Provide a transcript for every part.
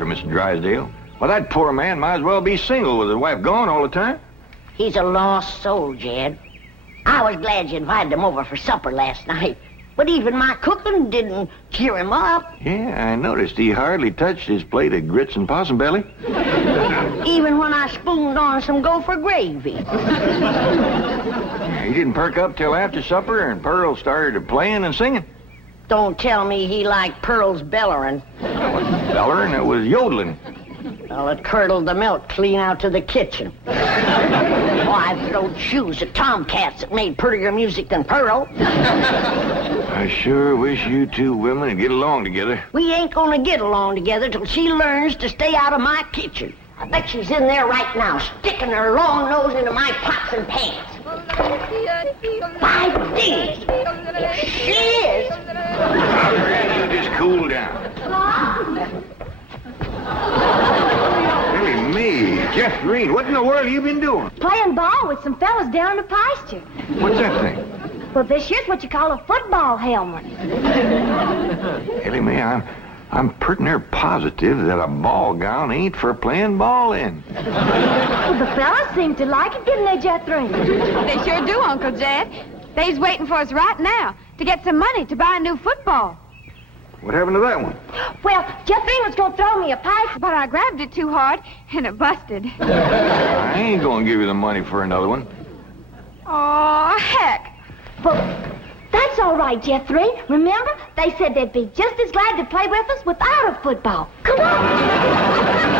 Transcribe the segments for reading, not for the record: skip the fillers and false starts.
for Mr. Drysdale. Well, that poor man might as well be single with his wife gone all the time. He's a lost soul, Jed. I was glad you invited him over for supper last night. But even my cooking didn't cheer him up. Yeah, I noticed he hardly touched his plate of grits and possum belly. Even when I spooned on some gopher gravy. He didn't perk up till after supper and Pearl started playing and singing. Don't tell me he liked Pearl's bellerin'. Bellerin', it was yodeling. Well, it curdled the milk clean out to the kitchen. Oh, I've thrown shoes at tomcats that made prettier music than Pearl. I sure wish you two women would get along together. We ain't gonna get along together till she learns to stay out of my kitchen. I bet she's in there right now, sticking her long nose into my pots and pans. My days! If she is... Now, Granny, you just cool down. Really, me, Jeff Green, what in the world have you been doing? Playing ball with some fellas down in the pasture. What's that thing? Well, this here's what you call a football helmet. Ellie Mae, I'm pretty near positive that a ball gown ain't for playing ball in. Well, the fellas seem to like it, didn't they, Jethro? They sure do, Uncle Jed. They's waiting for us right now to get some money to buy a new football. What happened to that one? Well, Jethro was going to throw me a pipe. But I grabbed it too hard, and it busted. I ain't gonna give you the money for another one. Oh, heck. Well, that's all right, Jethro. Remember, they said they'd be just as glad to play with us without a football. Come on.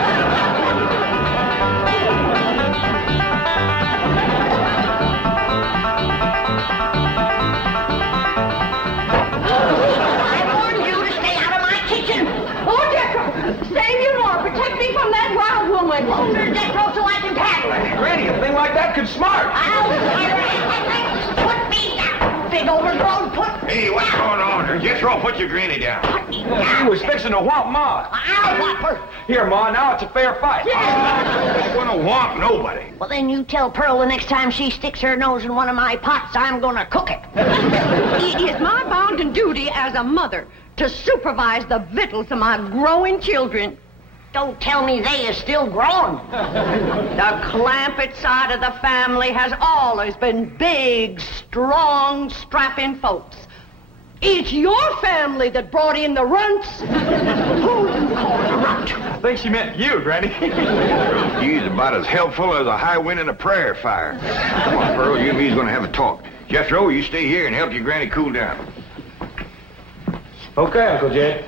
Hold her, Jethro, so I can tackle her. Granny, a thing like that could smart. Put me down, big overgrown foot. Hey, what's going on here? Jethro, put your granny down. Put me down. He was fixing to whomp Ma. I'll whop her. Here, Ma, now it's a fair fight. I ain't gonna whomp nobody. Well, then you tell Pearl the next time she sticks her nose in one of my pots, I'm gonna cook it. It is my bounden duty as a mother to supervise the victuals of my growing children. Don't tell me they is still growing. The Clampett side of the family has always been big, strong, strapping folks. It's your family that brought in the runts. Who you call a runt? I think she meant you, Granny. He's about as helpful as a high wind in a prairie fire. Come on, Pearl, you and me's gonna have a talk. Jethro, you stay here and help your granny cool down. Okay, Uncle Jed.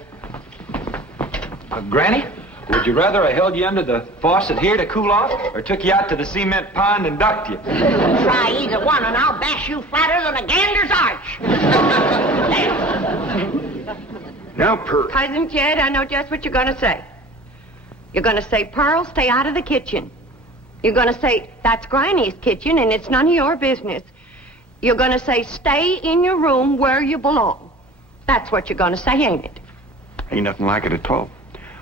Granny, would you rather I held you under the faucet here to cool off, or took you out to the cement pond and ducked you? Try either one and I'll bash you flatter than a gander's arch. Now, Pearl. Cousin Jed, I know just what you're going to say. You're going to say, Pearl, stay out of the kitchen. You're going to say, that's Granny's kitchen and it's none of your business. You're going to say, stay in your room where you belong. That's what you're going to say, ain't it? Ain't nothing like it at all.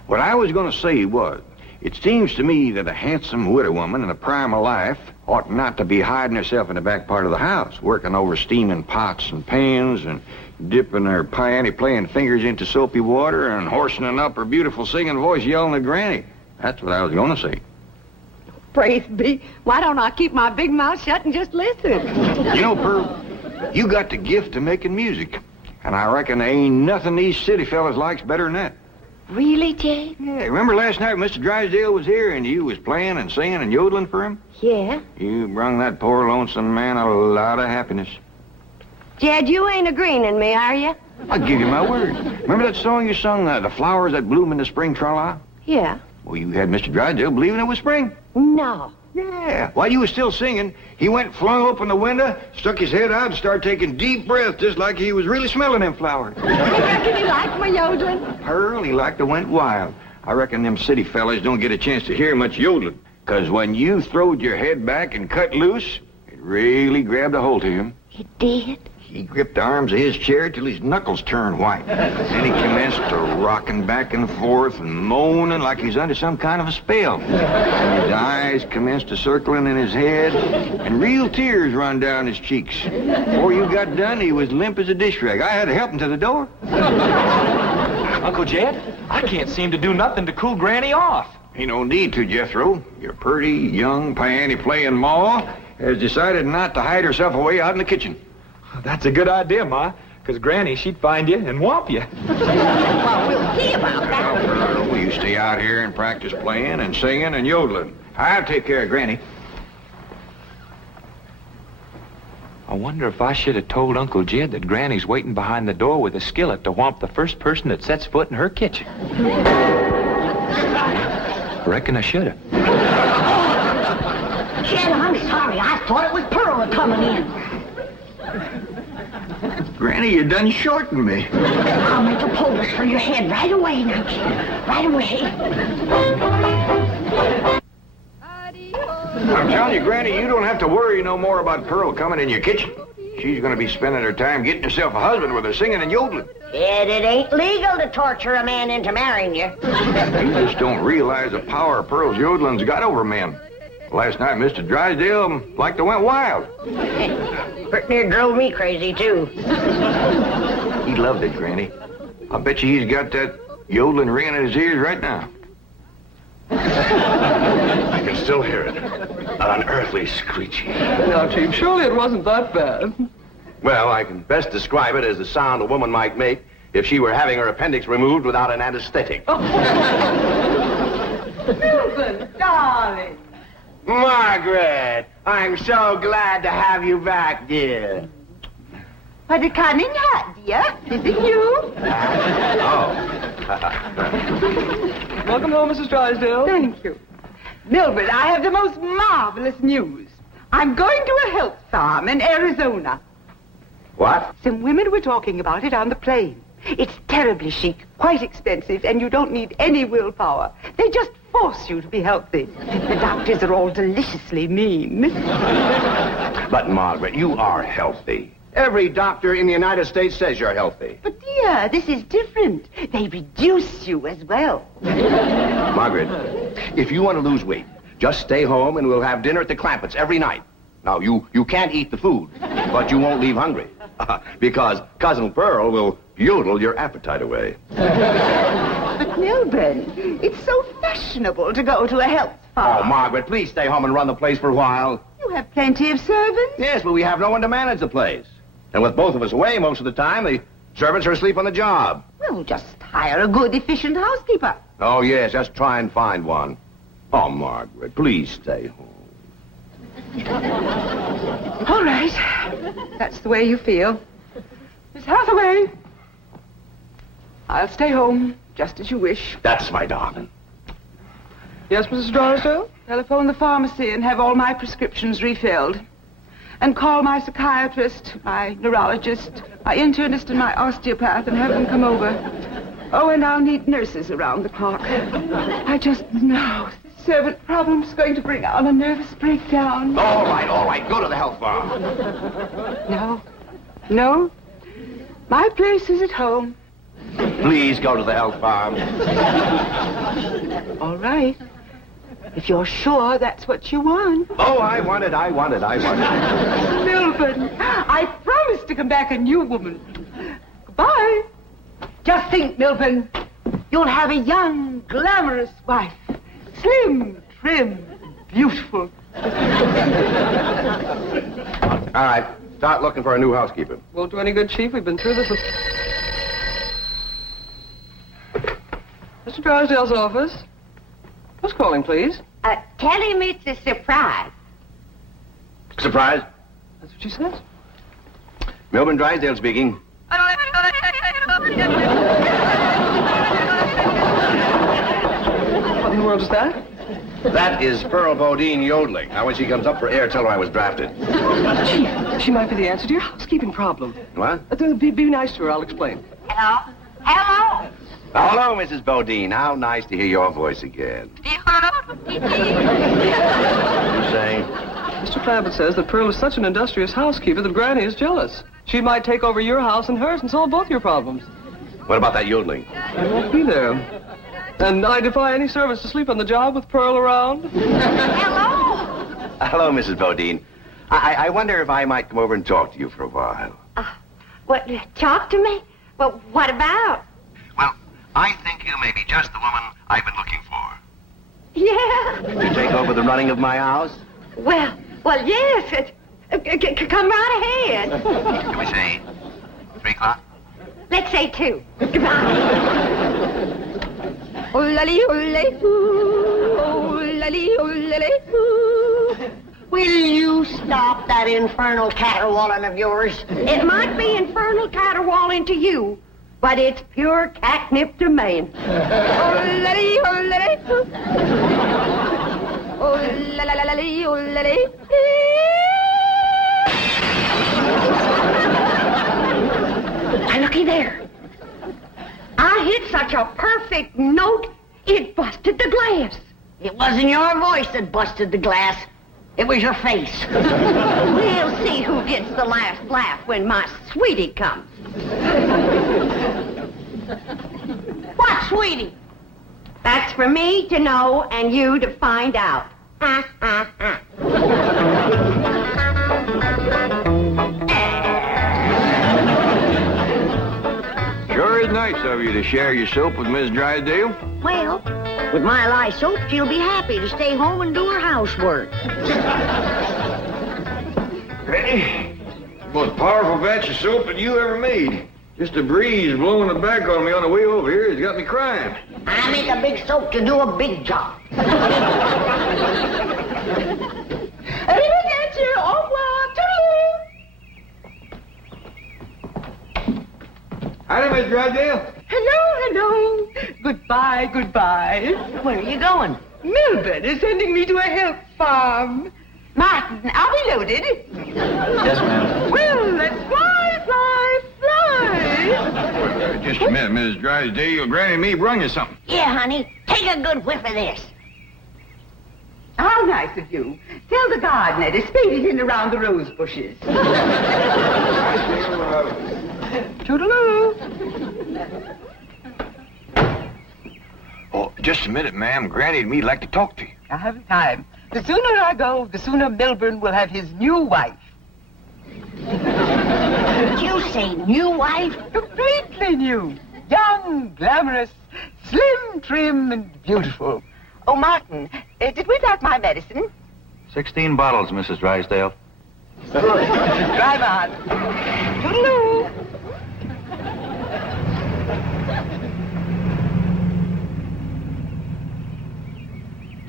What I was going to say was, it seems to me that a handsome widow woman in the prime of life ought not to be hiding herself in the back part of the house, working over steaming pots and pans and dipping her panty-playing fingers into soapy water and hoarsening up her beautiful singing voice yelling at Granny. That's what I was going to say. Praise be. Why don't I keep my big mouth shut and just listen? You know, Pearl, you got the gift of making music, and I reckon there ain't nothing these city fellas likes better than that. Really, Jed? Yeah, remember last night Mr. Drysdale was here and you was playing and singing and yodeling for him? Yeah. You brung that poor lonesome man a lot of happiness. Jed, you ain't agreeing in me, are you? I'll give you my word. Remember that song you sung, The Flowers That Bloom in the Spring, Tra-la? Yeah. Well, you had Mr. Drysdale believing it was spring. No. Yeah. While you was still singing, he went flung open the window, stuck his head out, and started taking deep breaths just like he was really smelling them flowers. Did he like my yodeling? Pearl, he like to went wild. I reckon them city fellas don't get a chance to hear much yodeling, 'cause when you throwed your head back and cut loose, it really grabbed a hold of him. It did? He gripped the arms of his chair till his knuckles turned white. Then he commenced to rocking back and forth and moaning like he's under some kind of a spell. And his eyes commenced to circling in his head, and real tears run down his cheeks. Before you got done, he was limp as a dish rag. I had to help him to the door. Uncle Jed, I can't seem to do nothing to cool Granny off. Ain't no need to, Jethro. Your pretty, young, piano-playing Ma has decided not to hide herself away out in the kitchen. That's a good idea, Ma, because Granny, she'd find you and whomp you. Well, we'll see about that. Well, you stay out here and practice playing and singing and yodeling. I'll take care of Granny. I wonder if I should have told Uncle Jed that Granny's waiting behind the door with a skillet to whomp the first person that sets foot in her kitchen. I reckon I should have. Jed, I'm sorry. I thought it was Pearl coming in. Granny, you done shortened me. I'll make a poultice for your head right away now, Jed. Right away. I'm telling you, Granny, you don't have to worry no more about Pearl coming in your kitchen. She's going to be spending her time getting herself a husband with her singing and yodeling. Jed, it ain't legal to torture a man into marrying you. You just don't realize the power Pearl's yodeling's got over men. Last night, Mr. Drysdale like to went wild. Pretty near drove me crazy, too. He loved it, Granny. I bet you he's got that yodeling ringing in his ears right now. I can still hear it. An unearthly screeching. Now, Chief, surely it wasn't that bad. Well, I can best describe it as the sound a woman might make if she were having her appendix removed without an anesthetic. Milburn, darling. Margaret, I'm so glad to have you back, dear. What a cunning hat, dear. Is it you? Welcome home, Mrs. Drysdale. Thank you. Milburn, I have the most marvelous news. I'm going to a health farm in Arizona. What? Some women were talking about it on the plane. It's terribly chic, quite expensive, and you don't need any willpower. They just force you to be healthy. The doctors are all deliciously mean. But, Margaret, you are healthy. Every doctor in the United States says you're healthy. But, dear, this is different. They reduce you as well. Margaret, if you want to lose weight, just stay home and we'll have dinner at the Clampetts every night. Now, you can't eat the food, but you won't leave hungry. Because Cousin Pearl will yodel your appetite away. But, Milburn, it's so fashionable to go to a health farm. Oh, Margaret, please stay home and run the place for a while. You have plenty of servants. Yes, but we have no one to manage the place. And with both of us away most of the time, the servants are asleep on the job. Well, just hire a good, efficient housekeeper. Oh, yes, just try and find one. Oh, Margaret, please stay home. All right. That's the way you feel. Miss Hathaway, I'll stay home, just as you wish. That's my darling. Yes, Mrs. Drysdale? Telephone the pharmacy and have all my prescriptions refilled. And call my psychiatrist, my neurologist, my internist, and my osteopath and have them come over. Oh, and I'll need nurses around the clock. I just know the servant problem's going to bring on a nervous breakdown. All right. Go to the health farm. No. My place is at home. Please go to the health farm. All right. If you're sure that's what you want. Oh, I want it. Milburn, I promise to come back a new woman. Goodbye. Just think, Milburn, you'll have a young, glamorous wife. Slim, trim, beautiful. All right, start looking for a new housekeeper. Won't do any good, Chief. We've been through this with... Mr. Drysdale's office. Who's calling, please? Tell him it's a surprise. Surprise? That's what she says. Milburn Drysdale speaking. What in the world is that? That is Pearl Bodine yodeling. Now, when she comes up for air, tell her I was drafted. Chief, she might be the answer to your housekeeping problem. What? Be nice to her. I'll explain. Hello? Hello? Hello, Mrs. Bodine. How nice to hear your voice again. What are you saying? Mr. Clampett says that Pearl is such an industrious housekeeper that Granny is jealous. She might take over your house and hers and solve both your problems. What about that yodeling? I won't be there. And I defy any servants to sleep on the job with Pearl around. Hello, Mrs. Bodine. I wonder if I might come over and talk to you for a while. What, talk to me? Well, what about? Well, I think you may be just the woman I've been looking for. Yeah. You take over the running of my house? Well, yes. Come right ahead. Can we say 3 o'clock? Let's say 2. Goodbye. Will you stop that infernal caterwauling of yours? It might be infernal caterwauling to you, but it's pure catnip to me. Now, looky there. I hit such a perfect note, it busted the glass. It wasn't your voice that busted the glass. It was your face. We'll see who gets the last laugh when my sweetie comes. What, sweetie? That's for me to know and you to find out. Sure is nice of you to share your soap with Miss Drysdale. Well, with my lye soap, she'll be happy to stay home and do her housework. Granny, most powerful batch of soap that you ever made. Just a breeze blowing it back on me on the way over here has got me crying. I make a big soap to do a big job. Howdy, Miss Drysdale. Hello. Goodbye. Where are you going? Milburn is sending me to a help farm. Martin, are we loaded? Yes, ma'am. Well, let's fly. Just a minute, Miss Drysdale. Granny and me brung you something. Yeah, honey. Take a good whiff of this. How nice of you. Tell the gardener to spade it in around the rose bushes. Toodaloo. Oh, just a minute, ma'am. Granny and me'd like to talk to you. I haven't time. The sooner I go, the sooner Milburn will have his new wife. Did you say new wife? Completely new. Young, glamorous, slim, trim, and beautiful. Oh, Martin, did we pack my medicine? 16 bottles, Mrs. Drysdale. Good. Drive on. Toodaloo.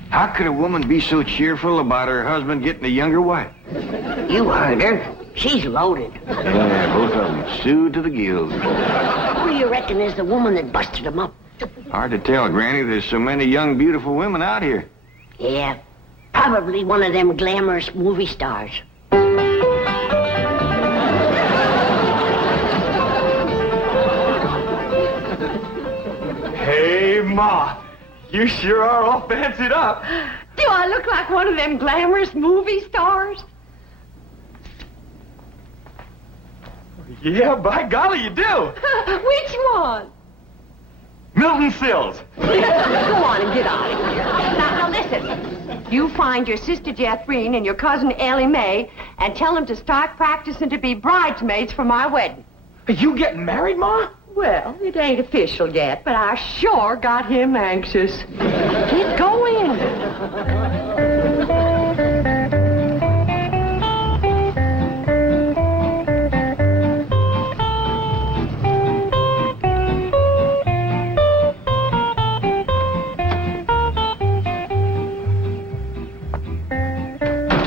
How could a woman be so cheerful about her husband getting a younger wife? You heard her. She's loaded. Yeah, both of them. Sued to the gills. Who do you reckon is the woman that busted them up? Hard to tell, Granny. There's so many young, beautiful women out here. Yeah, probably one of them glamorous movie stars. Hey, Ma. You sure are all fancied up. Do I look like one of them glamorous movie stars? Yeah, by golly, you do. Which one? Milton Sills. Go on and get out of here. Now listen. You find your sister Jethrine and your cousin Ellie Mae and tell them to start practicing to be bridesmaids for my wedding. Are you getting married, Ma? Well, it ain't official yet, but I sure got him anxious. Get going.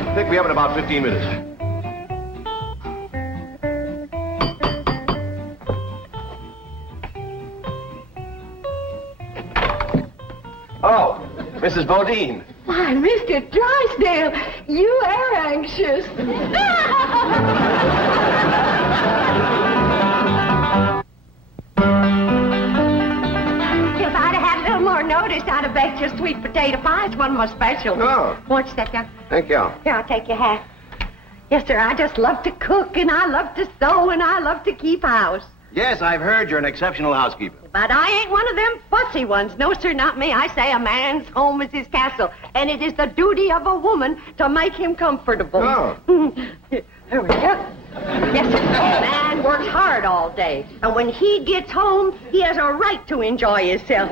I think we have in about 15 minutes. Oh, Mrs. Bodine. Why, Mr. Drysdale, you are anxious. If I'd had a little more notice, I'd have baked your sweet potato pie. It's one of my specials. Oh. Won't you sit down? Thank you. Here, I'll take your hat. Yes, sir, I just love to cook, and I love to sew, and I love to keep house. Yes, I've heard you're an exceptional housekeeper. But I ain't one of them fussy ones. No, sir, not me. I say a man's home is his castle, and it is the duty of a woman to make him comfortable. Oh. Here we go. Yes, sir. A man works hard all day. And when he gets home, he has a right to enjoy himself.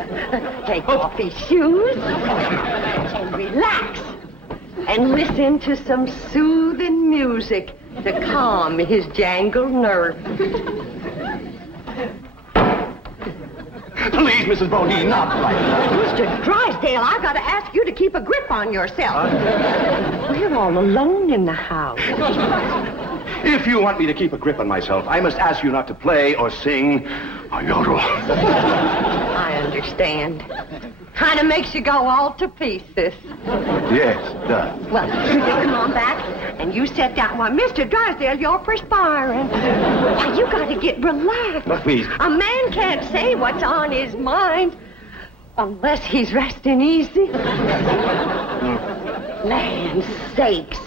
Take off his shoes and relax. And listen to some soothing music to calm his jangled nerves. Please, Mrs. Bodine, not like that. Mr. Drysdale, I gotta ask you to keep a grip on yourself. We're all alone in the house. If you want me to keep a grip on myself, I must ask you not to play or sing or yodel. I understand. Kind of makes you go all to pieces. Yes, it does. Well, you come on back, and you sit down. Why, Mr. Drysdale, you're perspiring. Why, you got to get relaxed. But please. A man can't say what's on his mind unless he's resting easy. Land's sakes.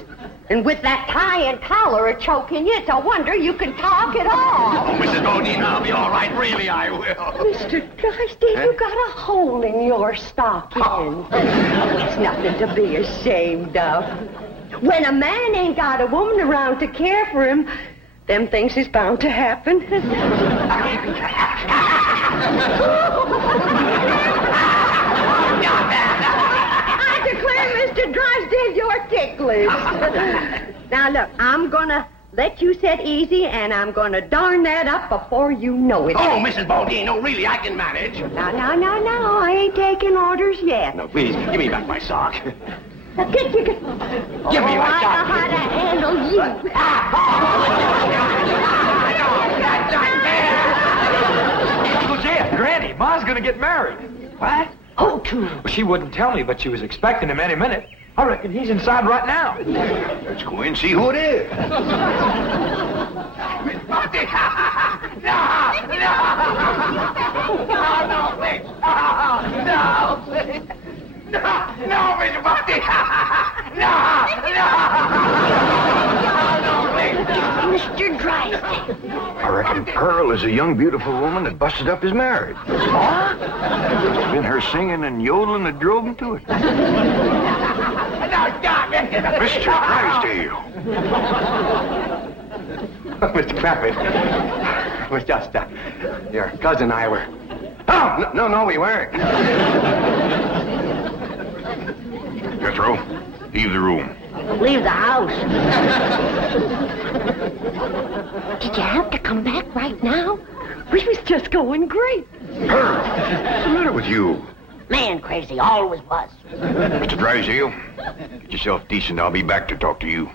And with that tie and collar choking you, it's a wonder you can talk at all. Oh, Mrs. Bodine, I'll be all right. Really, I will. Mr. Drysdale, you got a hole in your stocking. Oh, it's nothing to be ashamed of. When a man ain't got a woman around to care for him, them things is bound to happen. I declare, Mr. Drysdale, you're ticklish. Now, look, I'm gonna let you sit easy, and I'm gonna darn that up before you know it. Oh, Mrs. Bodine, no, really, I can manage. No, I ain't taking orders yet. No, please, give me back my sock. Now, give me my sock. I know how to handle you. Uncle Jed, Granny, Ma's gonna get married. What? Oh, true. Well, she wouldn't tell me, but she was expecting him any minute. I reckon he's inside right now. Let's go in and see who it is. No, Mr. Bodine. Mr. Drysdale. I reckon Pearl is a young, beautiful woman that busted up his marriage. What? It's been her singing and yodeling that drove him to it. Mr. Drysdale. Mr. Clampett, it was just, your cousin and I were... Oh, no, we weren't. Jethro, leave the room. Leave the house. Did you have to come back right now? We was just going great. Pearl, what's the matter with you? Man crazy, always was. Mr. Drysdale, get yourself decent. I'll be back to talk to you.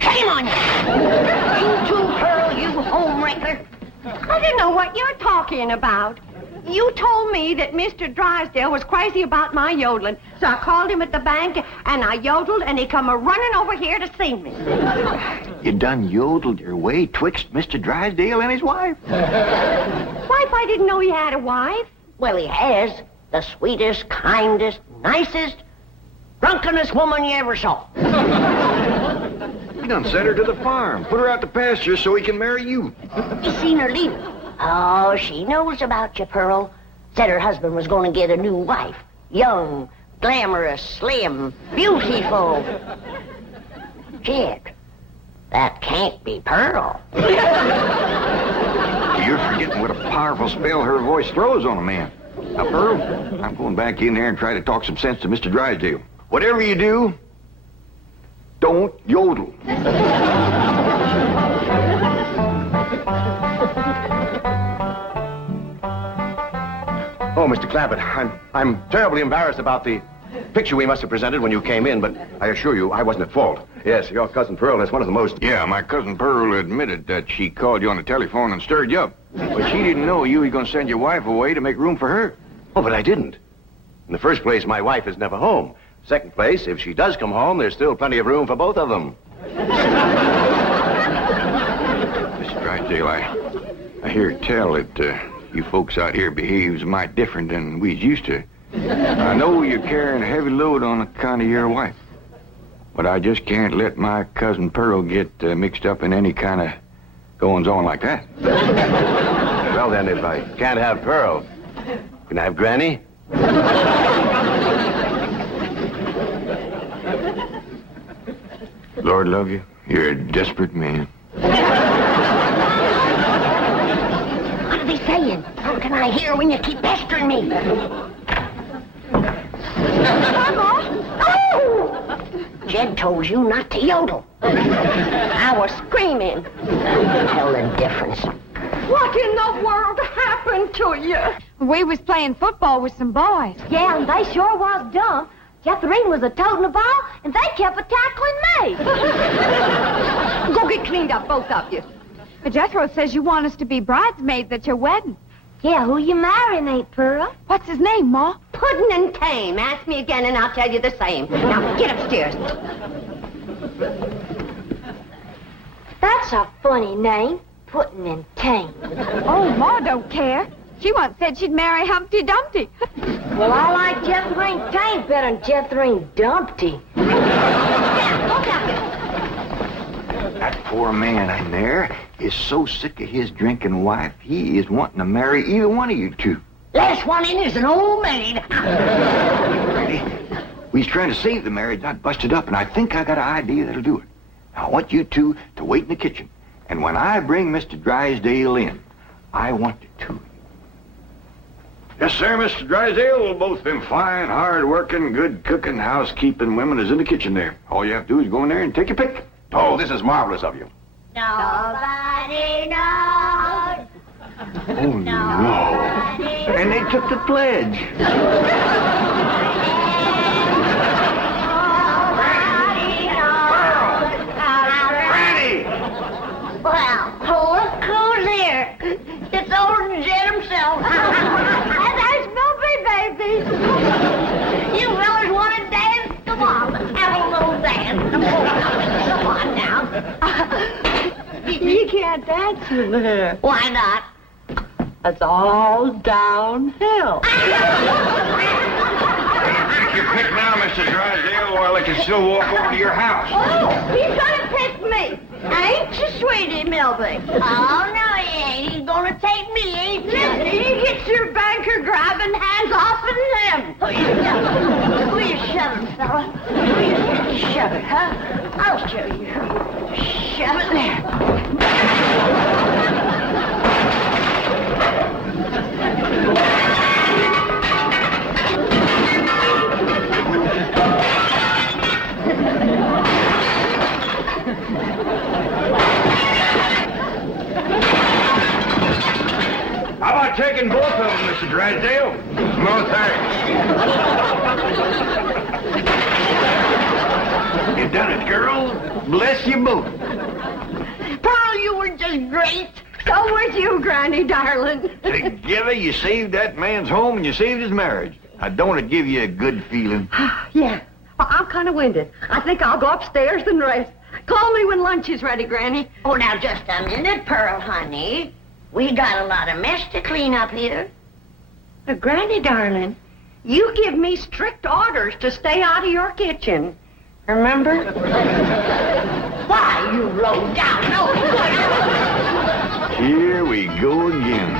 Shame on you! You too, Pearl, you homewrecker. I didn't know what you're talking about. You told me that Mr. Drysdale was crazy about my yodeling, so I called him at the bank, and I yodeled, and he come a-running over here to see me. You done yodeled your way twixt Mr. Drysdale and his wife? Wife, I didn't know he had a wife. Well, he has. The sweetest, kindest, nicest, drunkenest woman you ever saw. You done sent her to the farm. Put her out to pasture so he can marry you. You seen her leaving. Oh, she knows about you, Pearl. Said her husband was going to get a new wife. Young, glamorous, slim, beautiful. Jed, that can't be Pearl. You're forgetting what a powerful spell her voice throws on a man. Now, Pearl, I'm going back in there and try to talk some sense to Mr. Drysdale. Whatever you do, don't yodel. Oh, Mr. Clampett, I'm terribly embarrassed about the picture we must have presented when you came in, but I assure you I wasn't at fault. Yes, your cousin Pearl is one of the most... Yeah, my cousin Pearl admitted that she called you on the telephone and stirred you up. But she didn't know you were going to send your wife away to make room for her. Oh, but I didn't. In the first place, my wife is never home. Second place, if she does come home, there's still plenty of room for both of them. Mr. Drysdale, I hear tell that you folks out here behaves mighty different than we's used to. I know you're carrying a heavy load on account of your wife. But I just can't let my cousin Pearl get mixed up in any kind of goings-on like that. Well, then, if I can't have Pearl, can I have Granny? Lord love you. You're a desperate man. What are they saying? How can I hear when you keep pestering me? Oh! Jed told you not to yodel. I was screaming. Tell the difference. What in the world happened to you? We was playing football with some boys. Yeah, and they sure was dumb. Jethro was a toting the ball, and they kept a-tackling me. Go get cleaned up, both of you. Jethro says you want us to be bridesmaids at your wedding. Yeah, who you marrying, Aunt Pearl? What's his name, Ma? Puddin' and tame. Ask me again and I'll tell you the same. Now, get upstairs. That's a funny name, Puddin' and Tame. Oh, Ma don't care. She once said she'd marry Humpty Dumpty. Well, I like Jethro Tame better than Jethro Dumpty. That poor man in there is so sick of his drinking wife, he is wanting to marry either one of you two. Last one in is an old maid. We's trying to save the marriage, not bust it up, and I think I got an idea that'll do it. Now, I want you two to wait in the kitchen, and when I bring Mr. Drysdale in, I want the two of you. Yes, sir, Mr. Drysdale. Both them fine, hard-working, good-cooking, housekeeping women is in the kitchen there. All you have to do is go in there and take your pick. Oh, this is marvelous of you. Nobody knows. Oh, no. And they took the pledge. Well, look who's here. It's old Jed himself. And there's Milby, baby. You fellas want to dance? Come on, let's have a little dance. Come on now. You can't dance with her. Why not? It's all downhill. Take your pick now, Mr. Drysdale, while I can still walk over to your house. Oh, he's gonna pick me. Ain't you, sweetie Milby? Oh, no, he ain't. He's gonna take me, ain't you? You get your banker grabbing hands off of him. Who you shoving, fella? Who you shoving, huh? I'll show you. Shove it there. How about taking both of them, Mr. Drysdale? No, thanks. You done it, girl. Bless you both. Pearl, you were just great. So was you, Granny, darling. Together, you saved that man's home and you saved his marriage. Now, don't it give you a good feeling? Yeah. Well, I'm kind of winded. I think I'll go upstairs and rest. Call me when lunch is ready, Granny. Oh, now, just a minute, Pearl, honey. We got a lot of mess to clean up here. Granny, darling, you give me strict orders to stay out of your kitchen. Remember? Why, you low down, no good. Here we go again.